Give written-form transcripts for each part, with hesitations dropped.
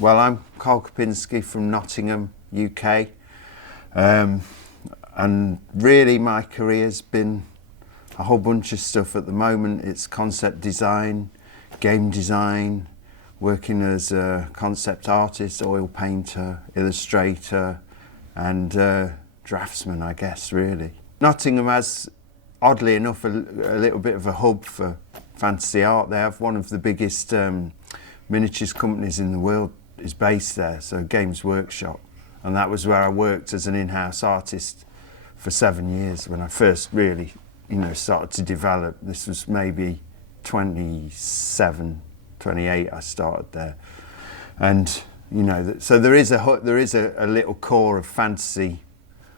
Well, I'm Karl Kopinski from Nottingham, UK, and really my career's been a whole bunch of stuff. At the moment it's concept design, game design, working as a concept artist, oil painter, illustrator and draftsman, I guess, really. Nottingham has, oddly enough, a little bit of a hub for fantasy art. They have one of the biggest miniatures companies in the world is based there, so Games Workshop, and that was where I worked as an in-house artist for 7 years when I first really, started to develop. This was maybe 27, 28 I started there, and so there is a little core of fantasy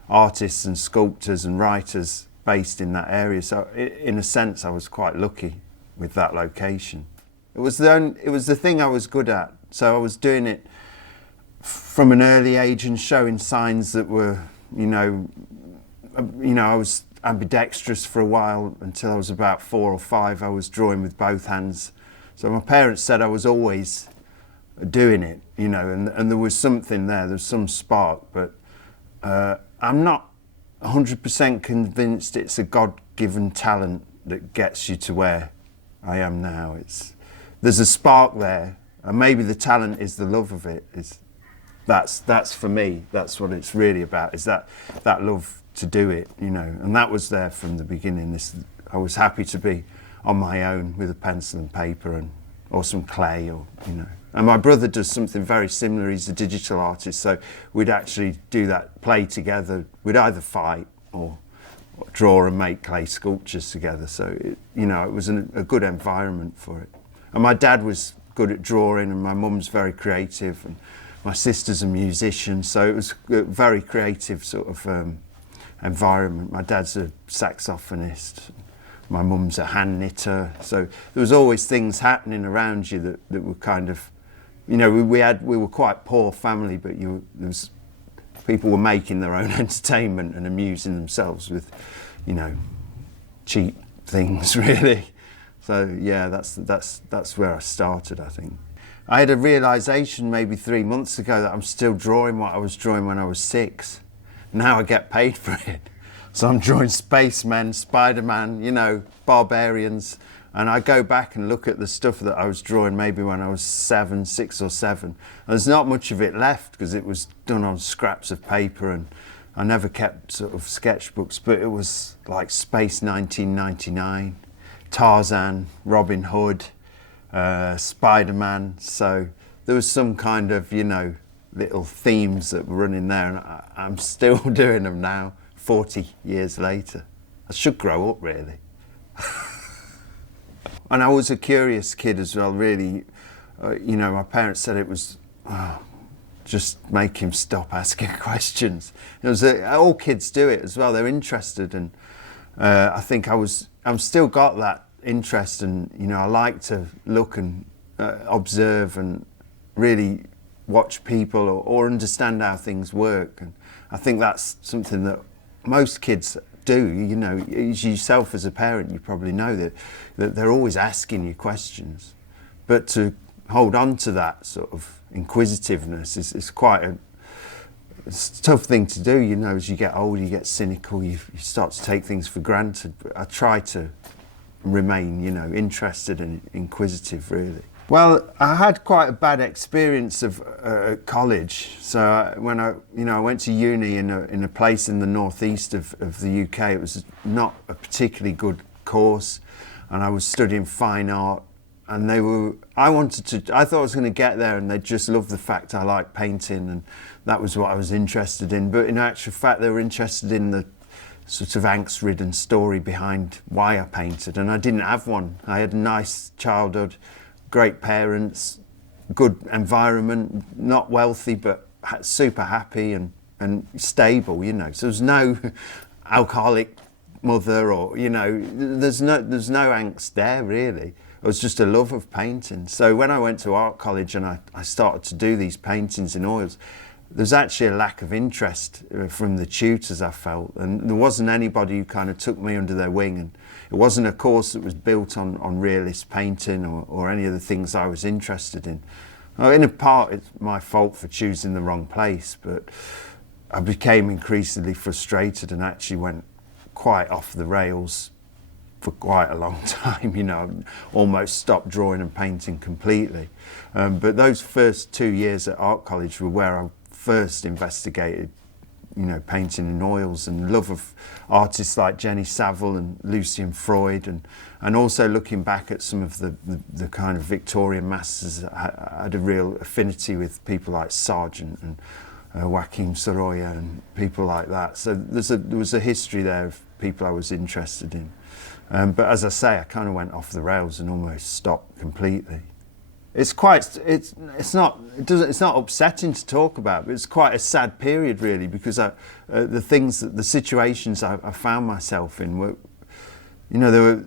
artists and sculptors and writers based in that area. So in a sense I was quite lucky with that location. It was the thing I was good at. So I was doing it from an early age and showing signs that were, I was ambidextrous for a while until I was about 4 or 5. I was drawing with both hands. So my parents said I was always doing it, and there was something there, there was some spark, but I'm not 100% convinced it's a God-given talent that gets you to where I am now. There's a spark there. And maybe the talent is the love of it. That's for me, that's what it's really about, is that love to do it, and that was there from the beginning. I was happy to be on my own with a pencil and paper or some clay, And my brother does something very similar. He's a digital artist, so we'd actually do that, play together. We'd either fight or draw and make clay sculptures together. So it was a good environment for it. And my dad was good at drawing, and my mum's very creative, and my sister's a musician, so it was a very creative sort of environment. My dad's a saxophonist, my mum's a hand knitter, so there was always things happening around you that were kind of, we were quite poor family, but people were making their own entertainment and amusing themselves with, cheap things, really. So yeah, that's where I started, I think. I had a realisation maybe 3 months ago that I'm still drawing what I was drawing when I was 6. Now I get paid for it. So I'm drawing spacemen, Spider-Man, barbarians, and I go back and look at the stuff that I was drawing maybe when I was 6 or 7. And there's not much of it left because it was done on scraps of paper, and I never kept sort of sketchbooks, but it was like Space 1999. Tarzan, Robin Hood, Spider-Man, so there was some kind of, little themes that were running there, and I'm still doing them now, 40 years later. I should grow up, really. And I was a curious kid as well, really. My parents said it was, just make him stop asking questions. All kids do it as well, they're interested, and I think I'm still got that interest, and I like to look and observe and really watch people or understand how things work, and I think that's something that most kids do. Yourself as a parent, you probably know that they're always asking you questions, but to hold on to that sort of inquisitiveness is quite it's a tough thing to do. As you get older, you get cynical, you start to take things for granted. But I try to remain, interested and inquisitive, really. Well, I had quite a bad experience of college. So when I went to uni in a place in the northeast of the UK, it was not a particularly good course, and I was studying fine art. And I thought I was going to get there and they'd just love the fact I like painting, and that was what I was interested in. But in actual fact, they were interested in the sort of angst-ridden story behind why I painted, and I didn't have one. I had a nice childhood, great parents, good environment, not wealthy, but super happy and stable, So there's no alcoholic mother or, there's no angst there, really. It was just a love of painting. So when I went to art college and I started to do these paintings in oils, there's actually a lack of interest from the tutors, I felt, and there wasn't anybody who kind of took me under their wing, and it wasn't a course that was built on realist painting or any of the things I was interested in. In a part, it's my fault for choosing the wrong place, but I became increasingly frustrated and actually went quite off the rails for quite a long time, you know, almost stopped drawing and painting completely. But those first 2 years at art college were where I first investigated, you know, painting in oils, and love of artists like Jenny Saville and Lucian Freud, and also looking back at some of the kind of Victorian masters. I had a real affinity with people like Sargent and Joaquim Sorolla and people like that. So there was a history there of people I was interested in. But as I say, I kind of went off the rails and almost stopped completely. It's not upsetting to talk about, but it's quite a sad period really, because the situations I found myself in were, you know,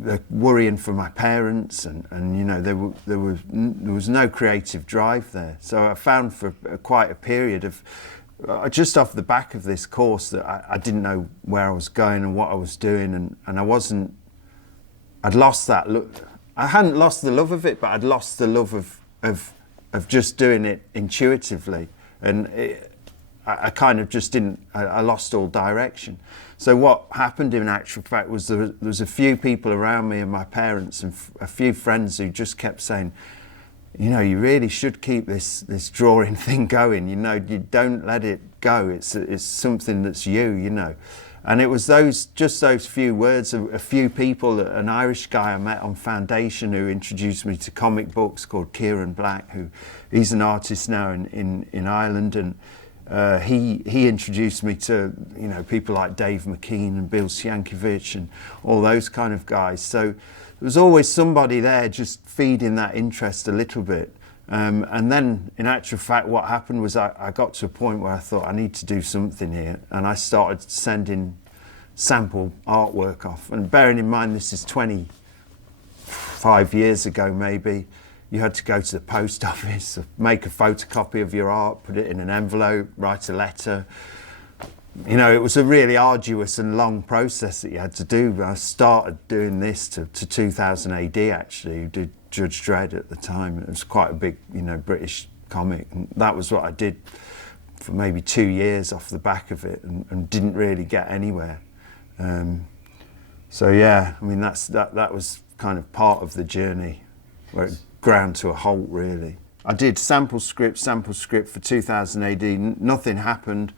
they're worrying for my parents, and you know, there was no creative drive there. So I found for quite a period of, just off the back of this course, that I didn't know where I was going and what I was doing, and I'd lost that look. I hadn't lost the love of it, but I'd lost the love of just doing it intuitively, and I kind of just didn't. I lost all direction. So what happened in actual fact was there was a few people around me and my parents and a few friends who just kept saying, you know, you really should keep this drawing thing going. You know, you don't let it go. It's something that's you know. And it was just those few words, a few people, an Irish guy I met on Foundation who introduced me to comic books called Kieran Black, he's an artist now in Ireland, and he introduced me to, you know, people like Dave McKean and Bill Sienkiewicz and all those kind of guys. So there was always somebody there just feeding that interest a little bit. And then, in actual fact, what happened was I got to a point where I thought I need to do something here, and I started sending sample artwork off. And bearing in mind this is 25 years ago maybe, you had to go to the post office, make a photocopy of your art, put it in an envelope, write a letter. You know, it was a really arduous and long process that you had to do. I started doing this to 2000 AD actually, who did Judge Dredd at the time. It was quite a big, you know, British comic, and that was what I did for maybe 2 years off the back of it, and didn't really get anywhere. So yeah, I mean that was kind of part of the journey where it ground to a halt really. I did sample script for 2000 AD, nothing happened.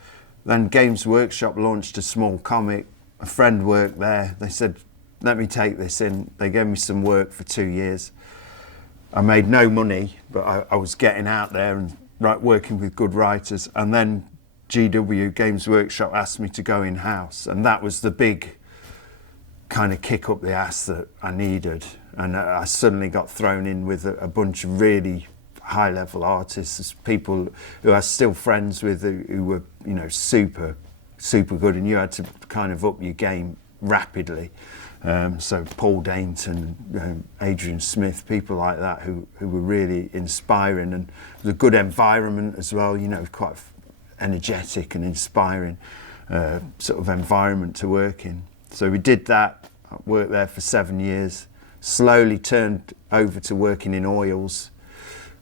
Then Games Workshop launched a small comic. A friend worked there. They said, let me take this in. They gave me some work for 2 years. I made no money, but I was getting out there and working with good writers. And then GW, Games Workshop, asked me to go in-house. And that was the big kind of kick up the ass that I needed. And I suddenly got thrown in with a bunch of really high-level artists, people who I was still friends with, who were, you know, super good, and you had to kind of up your game rapidly. So Paul Dainton, Adrian Smith, people like that who were really inspiring, and it was a good environment as well, you know, quite energetic and inspiring sort of environment to work in. So we did that, I worked there for 7 years, slowly turned over to working in oils,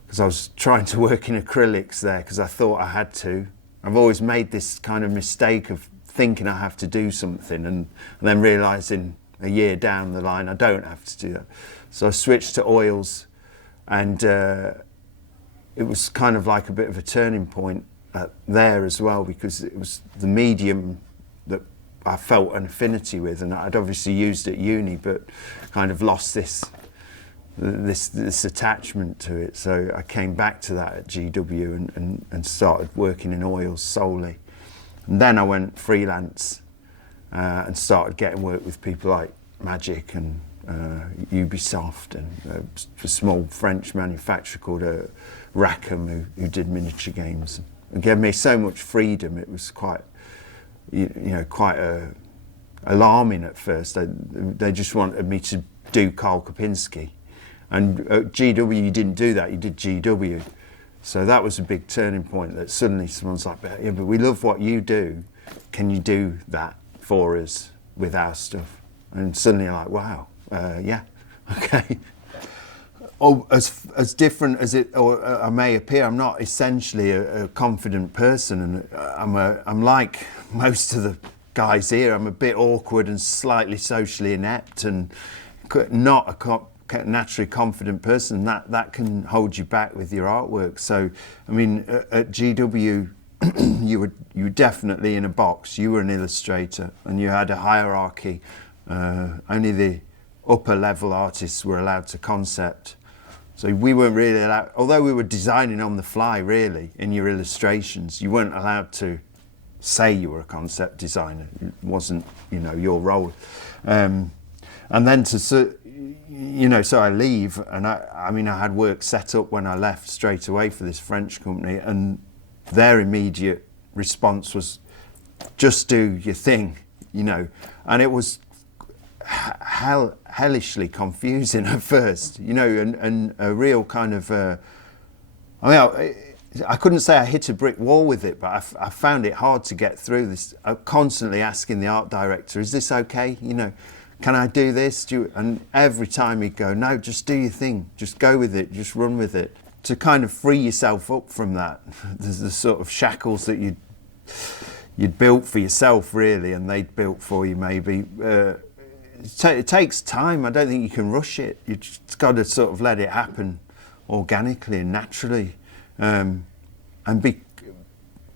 because I was trying to work in acrylics there because I thought I had to. I've always made this kind of mistake of thinking I have to do something and then realising a year down the line I don't have to do that. So I switched to oils, and it was kind of like a bit of a turning point there as well, because it was the medium that I felt an affinity with, and I'd obviously used at uni but kind of lost this attachment to it. So I came back to that at GW and started working in oils solely. And then I went freelance and started getting work with people like Magic and Ubisoft, and a small French manufacturer called Rackham who did miniature games. It gave me so much freedom. It was quite, you know, quite alarming at first. They just wanted me to do Karl Kopinski. And at GW you didn't do that, you did GW. So that was a big turning point, that suddenly someone's like, yeah, but we love what you do. Can you do that for us with our stuff? And suddenly you're like, wow, yeah, okay. or as different as it or I may appear, I'm not essentially a confident person, and I'm like most of the guys here. I'm a bit awkward and slightly socially inept, and not a naturally confident person. That can hold you back with your artwork. So, I mean, at GW, you were definitely in a box. You were an illustrator, and you had a hierarchy. Only the upper level artists were allowed to concept. So we weren't really allowed, although we were designing on the fly really in your illustrations, you weren't allowed to say you were a concept designer. It wasn't, your role. And then so I leave, and I had work set up when I left straight away for this French company, and their immediate response was, just do your thing, and it was hellishly confusing at first, and a real kind of, I couldn't say I hit a brick wall with it, but I found it hard to get through this. Constantly asking the art director, is this okay? Can I do this? And every time he'd go, no, just do your thing. Just go with it. Just run with it. To kind of free yourself up from that, the sort of shackles that you'd built for yourself, really, and they'd built for you, maybe. It takes time. I don't think you can rush it. You just got to sort of let it happen organically and naturally.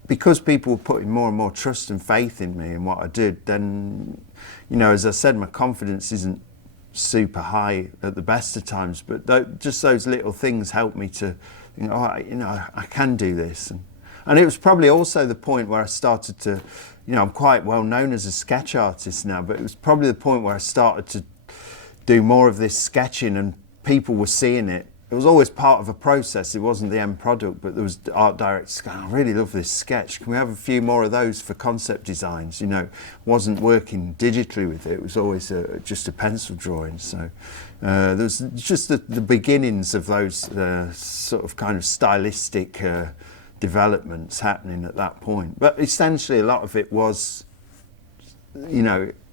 Because people were putting more and more trust and faith in me and what I did, then, as I said, my confidence isn't super high at the best of times, but just those little things helped me to think, I can do this. And it was probably also the point where I started to, I'm quite well known as a sketch artist now, but it was probably the point where I started to do more of this sketching, and people were seeing it. It was always part of a process. It wasn't the end product, but there was art directors going, I really love this sketch. Can we have a few more of those for concept designs? Wasn't working digitally with it. It was always just a pencil drawing. So there was just the beginnings of those sort of kind of stylistic developments happening at that point. But essentially a lot of it was,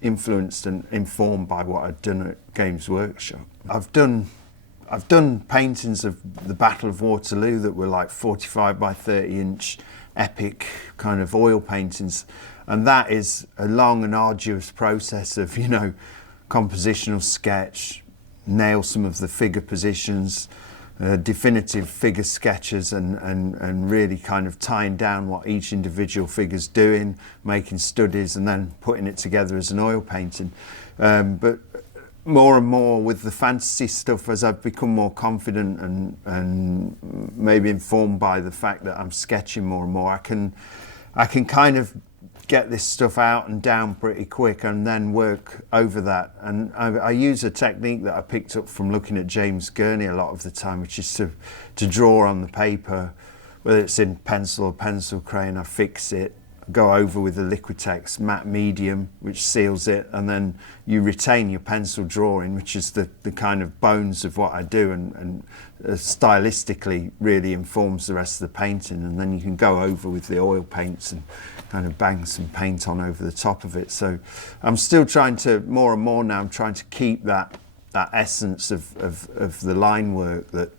influenced and informed by what I'd done at Games Workshop. I've done paintings of the Battle of Waterloo that were like 45 by 30 inch epic kind of oil paintings, and that is a long and arduous process of compositional sketch, nail some of the figure positions, definitive figure sketches, and really kind of tying down what each individual figure's doing, making studies, and then putting it together as an oil painting. But more and more with the fantasy stuff, as I've become more confident and maybe informed by the fact that I'm sketching more and more, I can kind of get this stuff out and down pretty quick and then work over that. And I use a technique that I picked up from looking at James Gurney a lot of the time, which is to draw on the paper, whether it's in pencil or pencil crayon. I fix it, go over with the Liquitex matte medium, which seals it, and then you retain your pencil drawing, which is the kind of bones of what I do, and stylistically really informs the rest of the painting. And then you can go over with the oil paints and kind of bang some paint on over the top of it. So I'm still trying to, more and more now, I'm trying to keep that essence of the line work that,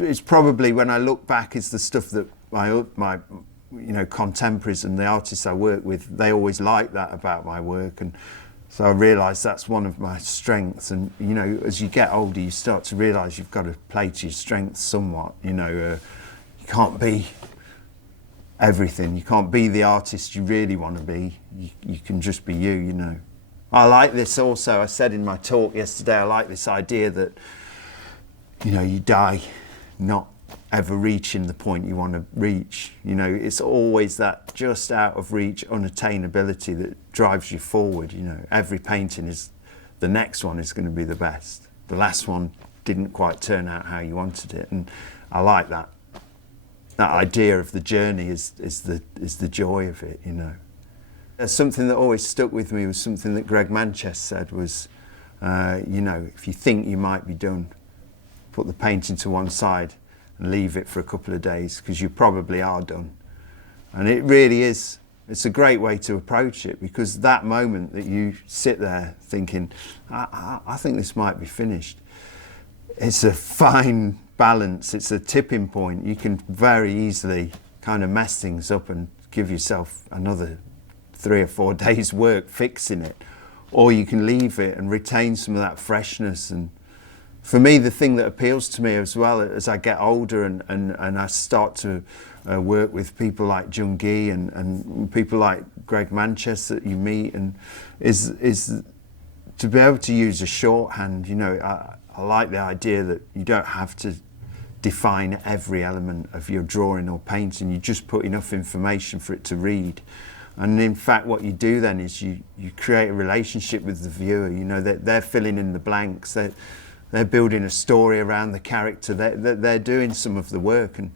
it's probably, when I look back, it's the stuff that my contemporaries and the artists I work with, they always like that about my work. And so I realise that's one of my strengths. And, as you get older, you start to realise you've got to play to your strengths somewhat. You can't be everything. You can't be the artist you really want to be. You can just be you, I like this also. I said in my talk yesterday, I like this idea that, you die not ever reaching the point you want to reach. It's always that just out of reach unattainability that drives you forward. Every painting is, the next one is going to be the best. The last one didn't quite turn out how you wanted it, and I like that. That idea of the journey is the joy of it. Something that always stuck with me was something that Greg Manchester said was, if you think you might be done, put the painting to one side and leave it for a couple of days, because you probably are done. And it really is, it's a great way to approach it, because that moment that you sit there thinking, I think this might be finished, it's a fine balance. It's a tipping point. You can very easily kind of mess things up and give yourself another 3 or 4 days work fixing it, or you can leave it and retain some of that freshness. And for me, the thing that appeals to me as well as I get older and I start to work with people like Jungi and people like Greg Manchester that you meet, and is to be able to use a shorthand. You know, I like the idea that you don't have to define every element of your drawing or painting. You just put enough information for it to read. And in fact, what you do then is you create a relationship with the viewer. You know, they're filling in the blanks. They're building a story around the character. They're doing some of the work. And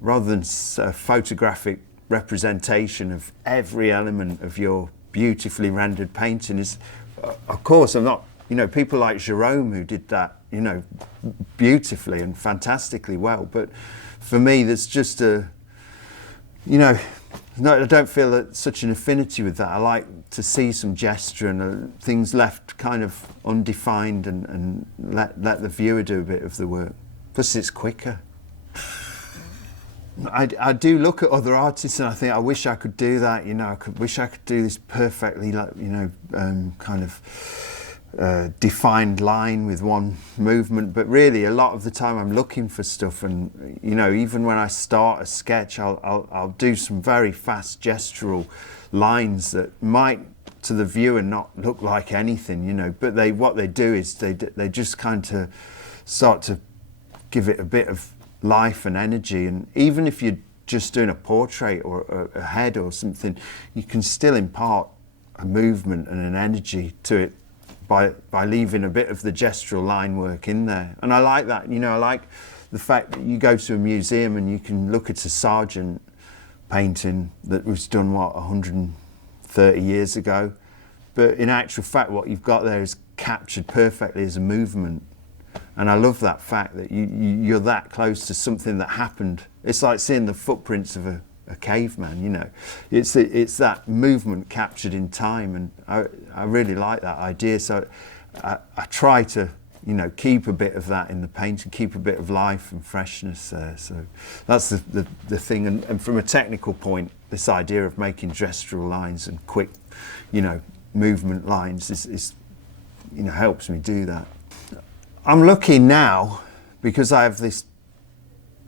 rather than a photographic representation of every element of your beautifully rendered painting is, of course, I'm not, you know, people like Jerome who did that, you know, beautifully and fantastically well. But for me, there's just a, you know, no, I don't feel that such an affinity with that. I like to see some gesture and things left kind of undefined and let the viewer do a bit of the work. Plus, it's quicker. I do look at other artists and I think I wish I could do that. You know, wish I could do this perfectly, like, you know, kind of defined line with one movement. But really, a lot of the time I'm looking for stuff, and you know, even when I start a sketch, I'll do some very fast gestural lines that might to the viewer not look like anything, you know, but what they do is they just kind of start to give it a bit of life and energy. And even if you're just doing a portrait or a head or something, you can still impart a movement and an energy to it by leaving a bit of the gestural line work in there. And I like that, you know, I like the fact that you go to a museum and you can look at a Sargent painting that was done, 130 years ago, but in actual fact what you've got there is captured perfectly as a movement. And I love that fact that you're that close to something that happened. It's like seeing the footprints of a caveman, you know. It's that movement captured in time, and I really like that idea. So I try to, you know, keep a bit of that in the painting, keep a bit of life and freshness there. So that's the thing. And from a technical point, this idea of making gestural lines and quick, you know, movement lines is you know, helps me do that. I'm lucky now because I have this,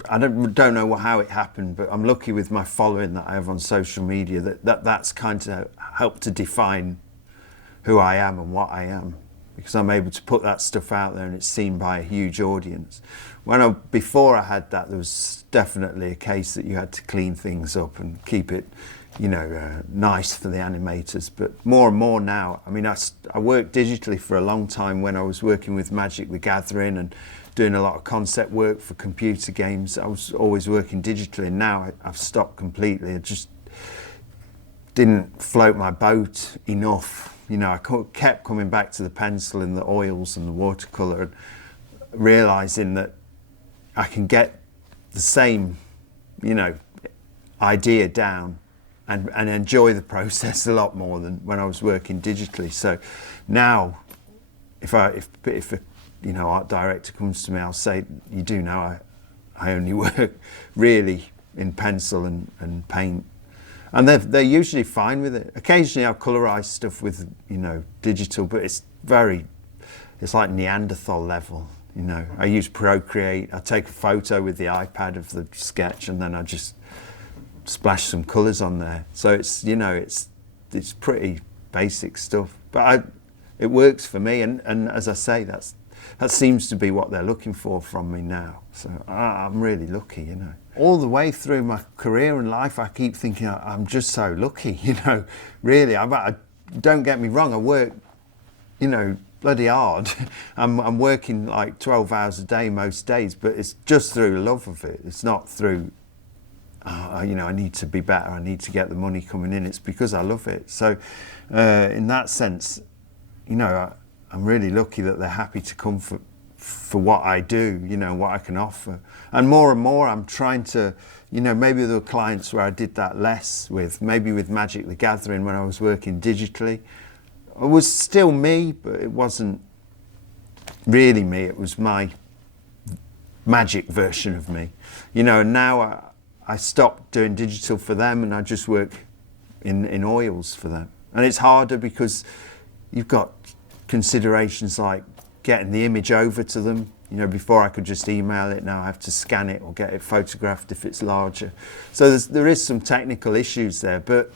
I don't know how it happened, but I'm lucky with my following that I have on social media that's kind of helped to define who I am and what I am, because I'm able to put that stuff out there and it's seen by a huge audience. Before I had that, there was definitely a case that you had to clean things up and keep it, you know, nice for the animators. But more and more now, I mean, I worked digitally for a long time when I was working with Magic the Gathering and doing a lot of concept work for computer games. I was always working digitally, and now I've stopped completely. I just didn't float my boat enough. You know, I kept coming back to the pencil and the oils and the watercolour, and realising that I can get the same, you know, idea down and enjoy the process a lot more than when I was working digitally. So now, if a you know, art director comes to me, I'll say, you do know I only work really in pencil and paint. And they're usually fine with it. Occasionally I'll colorise stuff with, you know, digital, but it's like Neanderthal level, you know. I use Procreate, I take a photo with the iPad of the sketch and then I just splash some colours on there. So it's, you know, it's pretty basic stuff. But it works for me, and as I say, that seems to be what they're looking for from me now. So I'm really lucky, you know. All the way through my career and life, I keep thinking I'm just so lucky, you know. Really, don't get me wrong, I work, you know, bloody hard. I'm working like 12 hours a day most days, but it's just through love of it. It's not through, you know, I need to be better, I need to get the money coming in. It's because I love it. So in that sense, you know, I'm really lucky that they're happy to come for what I do, you know, what I can offer. And more I'm trying to, you know, maybe there were clients where I did that less with, maybe with Magic the Gathering when I was working digitally. It was still me, but it wasn't really me. It was my magic version of me, you know. And now I stopped doing digital for them, and I just work in oils for them. And it's harder because you've got considerations like getting the image over to them. You know, before I could just email it, now I have to scan it or get it photographed if it's larger. So there is some technical issues there, but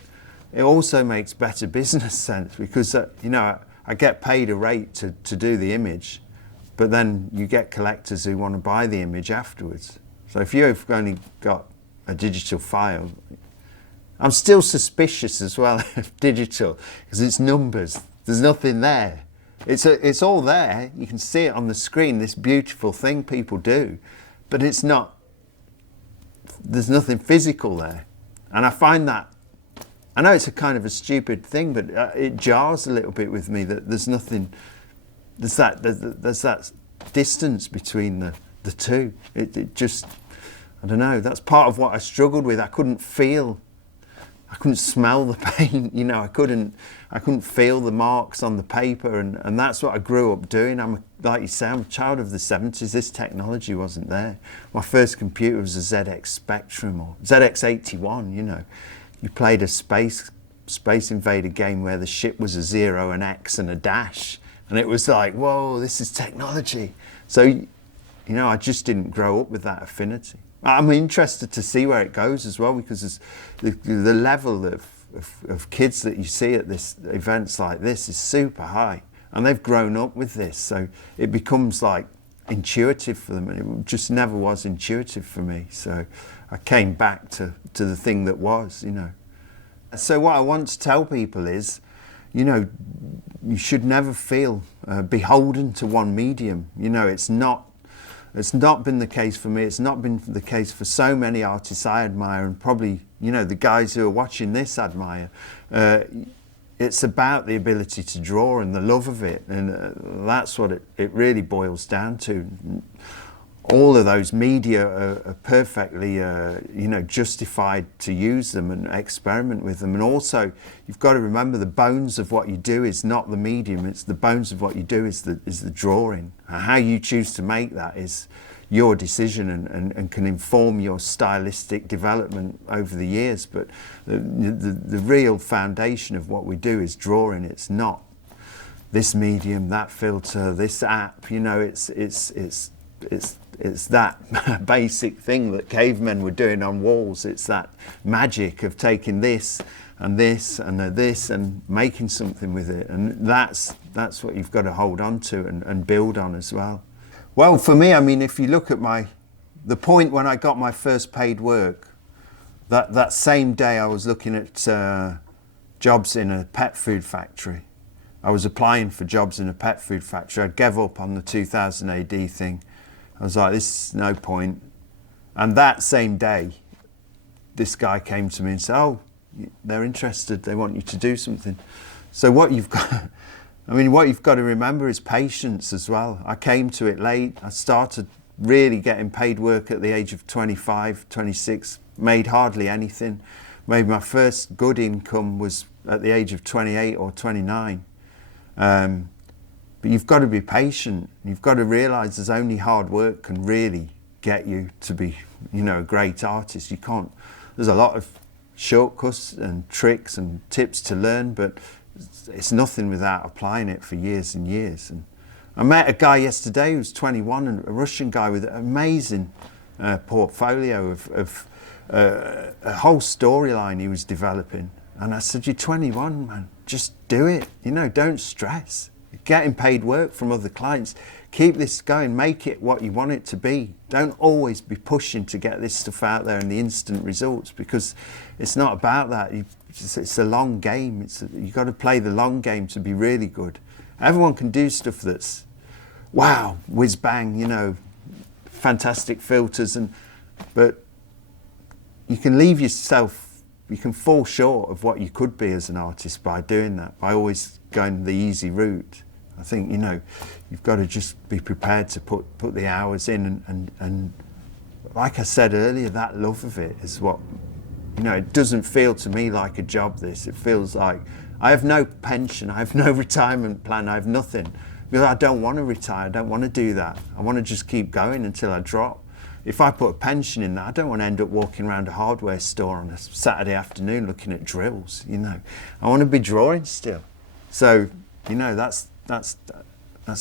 it also makes better business sense because, you know, I get paid a rate to do the image, but then you get collectors who want to buy the image afterwards. So if you've only got a digital file, I'm still suspicious as well of digital because it's numbers. There's nothing there. It's all there. You can see it on the screen, this beautiful thing people do, but it's not, there's nothing physical there. And I find that, I know it's a kind of a stupid thing, but it jars a little bit with me that there's nothing, there's that distance between the two. It just, I don't know, that's part of what I struggled with. I couldn't smell the paint, you know, I couldn't feel the marks on the paper, and that's what I grew up doing. Like you say, I'm a child of the 70s. This technology wasn't there. My first computer was a ZX Spectrum or ZX81, you know. You played a Space Invader game where the ship was a 0, an X and a dash, and it was like, whoa, this is technology. So, you know, I just didn't grow up with that affinity. I'm interested to see where it goes as well, because the level of kids that you see at this events like this is super high, and they've grown up with this, so it becomes like intuitive for them, and it just never was intuitive for me. So I came back to the thing that was, you know. So what I want to tell people is, you know, you should never feel beholden to one medium. You know, it's not been the case for me. It's not been the case for so many artists I admire, and probably, you know, the guys who are watching this admire. It's about the ability to draw and the love of it, and that's what it really boils down to. All of those media are perfectly, you know, justified to use them and experiment with them. And also, you've got to remember the bones of what you do is not the medium. It's the bones of what you do is the drawing. And how you choose to make that is your decision, and can inform your stylistic development over the years. But the real foundation of what we do is drawing. It's not this medium, that filter, this app. You know, it's that basic thing that cavemen were doing on walls. It's that magic of taking this and this and this and making something with it. And that's what you've got to hold on to and build on as well. Well, for me, I mean, if you look at the point when I got my first paid work, that same day I was looking at jobs in a pet food factory. I was applying for jobs in a pet food factory. I gave up on the 2000 AD thing. I was like, this is no point. And that same day, this guy came to me and said, oh, they're interested, they want you to do something. So what you've got to remember is patience as well. I came to it late. I started really getting paid work at the age of 25, 26, made hardly anything. Maybe my first good income was at the age of 28 or 29. But you've got to be patient. You've got to realise there's only hard work can really get you to be, you know, a great artist. You can't. There's a lot of shortcuts and tricks and tips to learn, but it's nothing without applying it for years and years. And I met a guy yesterday who was 21, and a Russian guy with an amazing portfolio of a whole storyline he was developing. And I said, you're 21, man, just do it. You know, don't stress. Getting paid work from other clients. Keep this going, make it what you want it to be. Don't always be pushing to get this stuff out there and the instant results, because it's not about that. It's a long game. You've got to play the long game to be really good. Everyone can do stuff that's, wow, whiz bang, you know, fantastic filters, but you can leave yourself, you can fall short of what you could be as an artist by doing that, by always going the easy route. I think, you know, you've got to just be prepared to put the hours in, and like I said earlier, that love of it is what, you know, it doesn't feel to me like a job, this. It feels like I have no pension, I have no retirement plan, I have nothing. Because I don't want to retire, I don't want to do that. I want to just keep going until I drop. if I put a pension in that, I don't want to end up walking around a hardware store on a Saturday afternoon looking at drills, you know. I want to be drawing still. So, you know, that's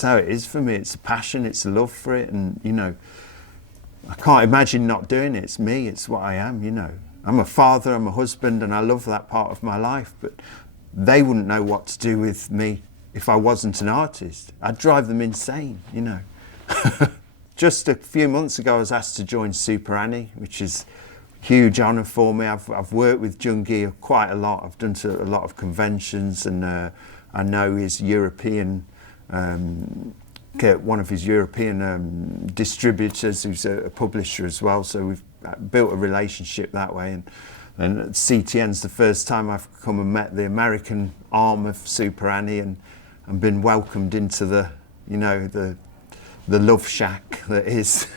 how it is for me. It's a passion, it's a love for it, and, you know, I can't imagine not doing it. It's me, it's what I am, you know. I'm a father, I'm a husband, and I love that part of my life, but they wouldn't know what to do with me if I wasn't an artist. I'd drive them insane, you know. Just a few months ago, I was asked to join Super Annie, which is a huge honour for me. I've worked with Jungi quite a lot. I've done a lot of conventions, and I know his European, one of his European distributors, who's a publisher as well. So we've built a relationship that way. And CTN's the first time I've come and met the American arm of Super Annie, and been welcomed into the, you know, the love shack that is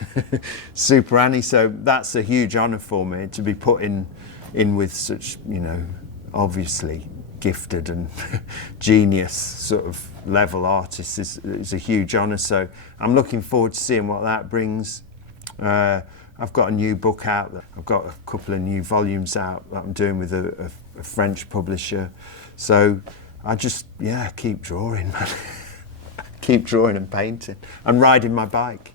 Super Annie. So that's a huge honour for me to be put in with such, you know, obviously gifted and genius sort of level artists is a huge honour. So I'm looking forward to seeing what that brings. I've got a new book out. I've got a couple of new volumes out that I'm doing with a French publisher. So I just, yeah, keep drawing, man. Keep drawing and painting and riding my bike.